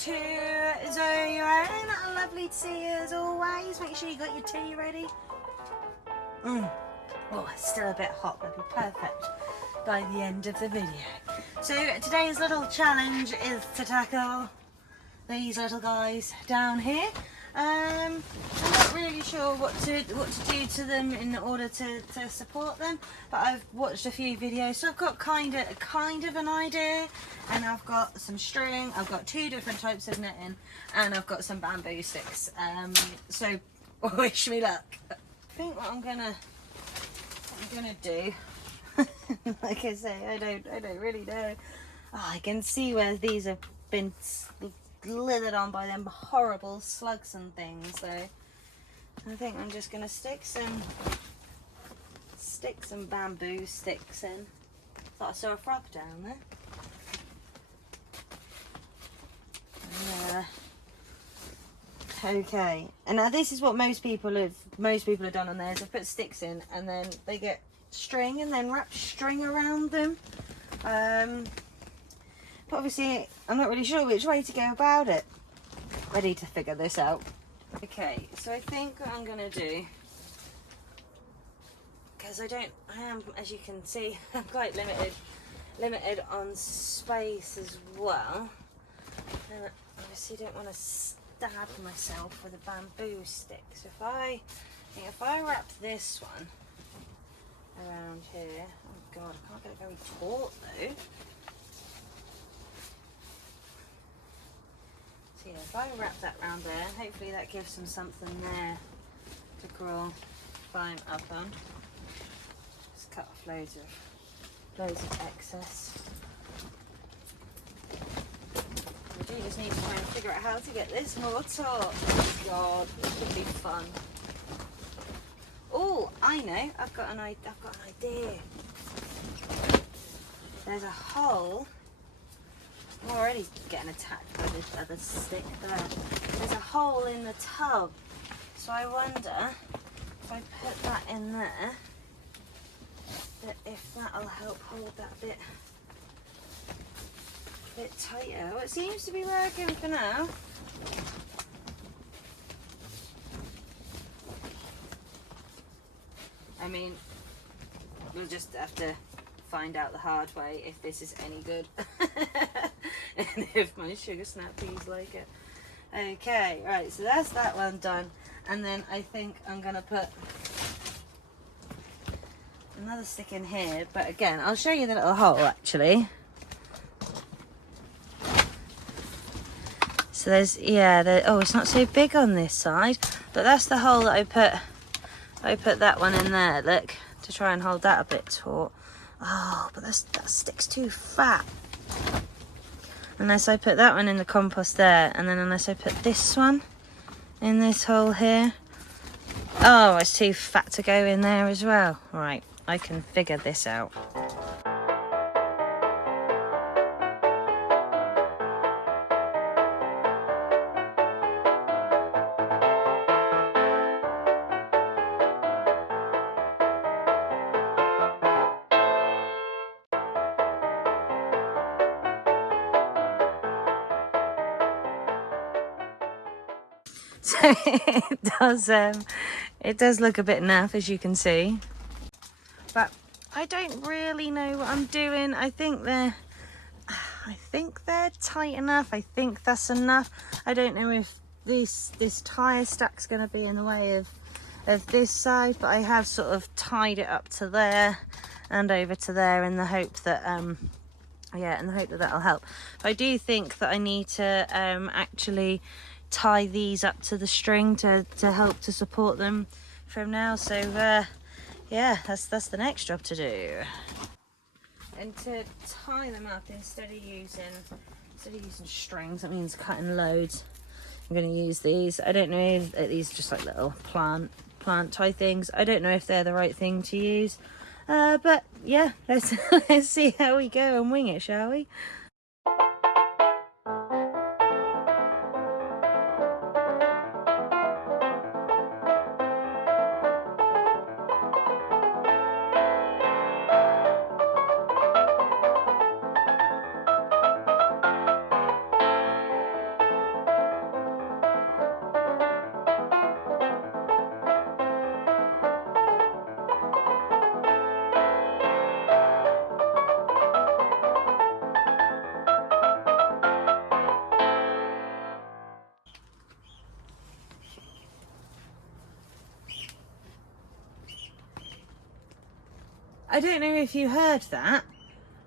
to Zoe. Lovely to see you as always. Make sure you got your tea ready. Oh, it's still a bit hot, that'll be perfect by the end of the video. So today's little challenge is to tackle these little guys down here. I'm not really sure what to do to them in order to support them, but I've watched a few videos, so I've got kind of an idea, and I've got some string, I've got 2 different types of netting, and I've got some bamboo sticks. So wish me luck. I think what I'm gonna do, like I say, I don't really know. Oh, I can see where these have been slithered on by them horrible slugs and things, so I think I'm just gonna stick some bamboo sticks in. Thought I saw a frog down there. Okay, and now this is what most people have done on theirs. They've put sticks in and then they get string and then wrap string around them. But obviously I'm not really sure which way to go about it. Ready to figure this out. Okay, so I think what I'm gonna do, because I am, as you can see, I'm quite limited on space as well, and obviously don't want to stab myself with a bamboo stick. So if I wrap this one around here, oh god, I can't get it very taut though. So yeah, if I wrap that round there, hopefully that gives them something there to climb up on. Just cut off loads of excess. I do just need to try and figure out how to get this more taut. Oh god, this would be fun. Oh, I know, I've got an idea. There's a hole. I'm already getting attacked by this other stick there. There's a hole in the tub, so I wonder if I put that in there, if that'll help hold that bit tighter. Well, it seems to be working for now. I mean, we'll just have to find out the hard way if this is any good. And if my sugar snappies like it. Okay, right, so that's that one done. And then I think I'm gonna put another stick in here, but again, I'll show you the little hole actually. So there's, oh, it's not so big on this side, but that's the hole that I put that one in there, look, to try and hold that a bit taut. Oh, but that stick's too fat. Unless I put that one in the compost there, and then unless I put this one in this hole here. Oh, it's too fat to go in there as well. Right, I can figure this out. So it does look a bit naff, as you can see, but I don't really know what I'm doing. I think they're tight enough. I think that's enough. I don't know if this tire stack's going to be in the way of this side, but I have sort of tied it up to there and over to there in the hope that that'll help. But I do think that I need to actually tie these up to the string to help to support them from now. So yeah, that's the next job to do. And to tie them up, instead of using strings, that means cutting loads, I'm going to use these. I don't know if these are just like little plant tie things. I don't know if they're the right thing to use, but yeah, let's see how we go and wing it, shall we? I don't know if you heard that,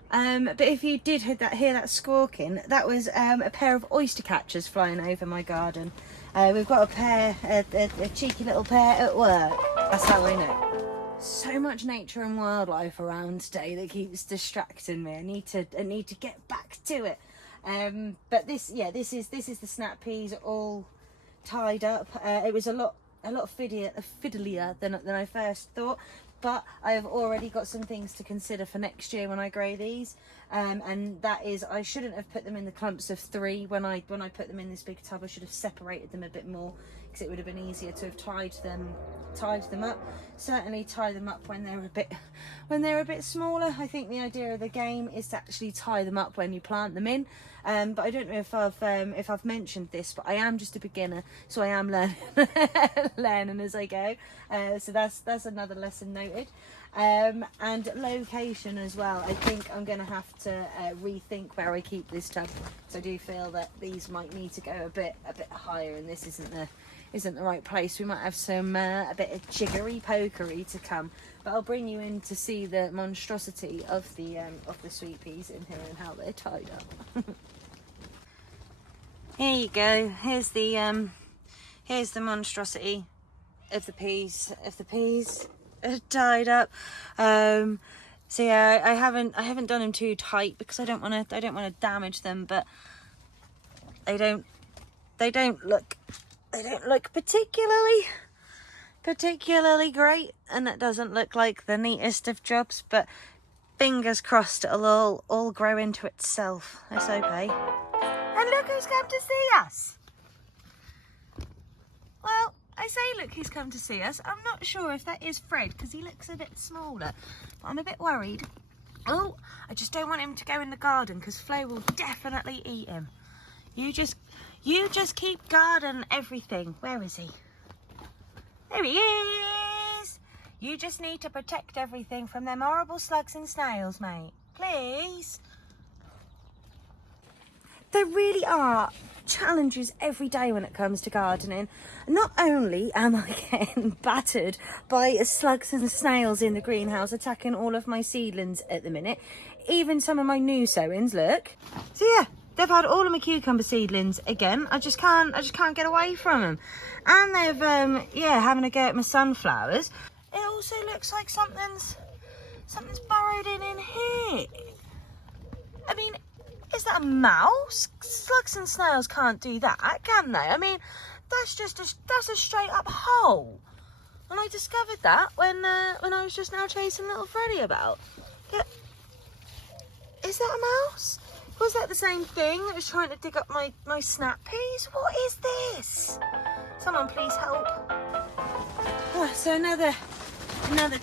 but if you did hear that squawking, that was a pair of oyster catchers flying over my garden. We've got a pair, a cheeky little pair at work. That's how I know. So much nature and wildlife around today that keeps distracting me. I need to get back to it. But this is the snap peas all tied up. It was a lot fiddlier than I first thought. But I have already got some things to consider for next year when I grow these, and that is I shouldn't have put them in the clumps of 3 when I put them in this big tub. I should have separated them a bit more because it would have been easier to have tied them up. Certainly tie them up when they're a bit smaller. I think the idea of the game is to actually tie them up when you plant them in. But I don't know if I've mentioned this, but I am just a beginner, so I am learning as I go. So that's another lesson noted. And location as well. I think I'm going to have to rethink where I keep this tub. So I do feel that these might need to go a bit higher, and this isn't the right place. We might have some a bit of jiggery pokery to come, but I'll bring you in to see the monstrosity of the sweet peas in here and how they're tied up. Here you go. Here's the monstrosity of the peas. Are tied up. So yeah, I haven't done them too tight because I don't want to damage them, but they don't look particularly great, and it doesn't look like the neatest of jobs, but fingers crossed it'll all grow into itself. It's okay. And look who's come to see us. Well, I say look who's come to see us. I'm not sure if that is Fred because he looks a bit smaller, but I'm a bit worried. Oh, I just don't want him to go in the garden because Flo will definitely eat him. You just keep guard on everything. Where is he? There he is. You just need to protect everything from them horrible slugs and snails, mate. Please. There really are challenges every day when it comes to gardening. Not only am I getting battered by slugs and snails in the greenhouse attacking all of my seedlings at the minute, even some of my new sowings, look. So yeah, they've had all of my cucumber seedlings again. I just can't get away from them. And they've having a go at my sunflowers. It also looks like something's burrowed in here. I mean, is that a mouse? Slugs and snails can't do that, can they? I mean, that's a straight up hole. And I discovered that when I was just now chasing little Freddy about. Is that a mouse? Was that the same thing that was trying to dig up my snap peas? What is this? Someone please help. So another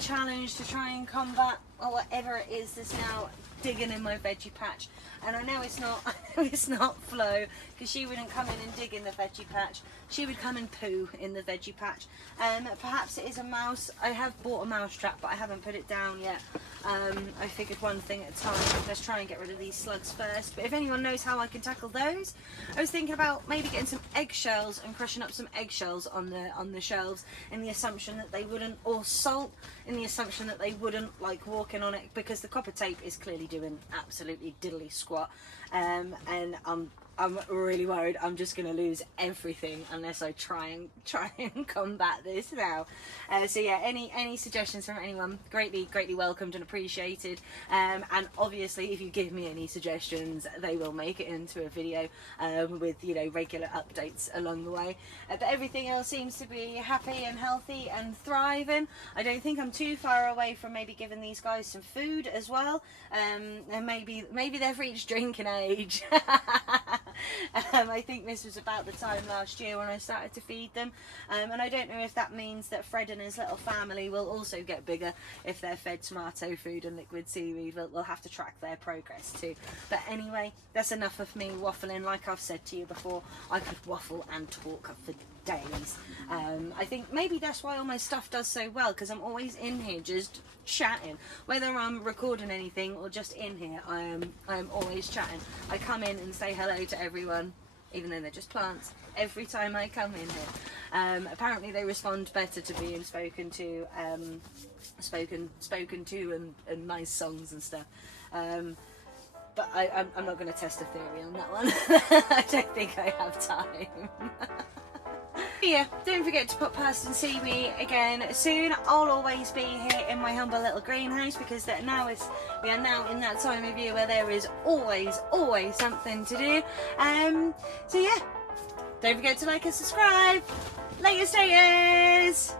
challenge to try and combat or whatever it is that's now digging in my veggie patch. And I know it's not Flo, because she wouldn't come in and dig in the veggie patch. She would come and poo in the veggie patch. Perhaps it is a mouse. I have bought a mouse trap, but I haven't put it down yet. I figured one thing at a time. Let's try and get rid of these slugs first. But if anyone knows how I can tackle those, I was thinking about maybe getting some eggshells and crushing up some eggshells on the shelves, in the assumption that they wouldn't, or salt, in the assumption that they wouldn't like walking on it, because the copper tape is clearly doing absolutely diddly squat. And I'm really worried I'm just going to lose everything unless I try and combat this now. So yeah, any suggestions from anyone, greatly welcomed and appreciated. And obviously, if you give me any suggestions, they will make it into a video with regular updates along the way. But everything else seems to be happy and healthy and thriving. I don't think I'm too far away from maybe giving these guys some food as well. And maybe they've reached drinking age. I think this was about the time last year when I started to feed them, and I don't know if that means that Fred and his little family will also get bigger if they're fed tomato food and liquid seaweed. We'll have to track their progress too. But anyway, that's enough of me waffling. Like I've said to you before, I could waffle and talk for days. I think maybe that's why all my stuff does so well, because I'm always in here just chatting, whether I'm recording anything or just in here. I'm always chatting. I come in and say hello to everyone, even though they're just plants, every time I come in here. Apparently they respond better to being spoken to, and nice songs and stuff. But I'm not going to test a theory on that one. I don't think I have time. Yeah, don't forget to pop past and see me again soon. I'll always be here in my humble little greenhouse, because we are now in that time of year where there is always something to do. So yeah, don't forget to like and subscribe. Later, staters!